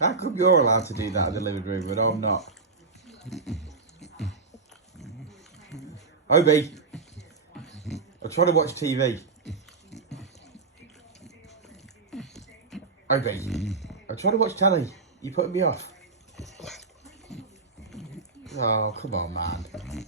How come you're allowed to do that in the living room but I'm not? Obi, I'm trying to watch TV. Obi, I'm trying to watch telly. You putting me off? Oh, come on, man.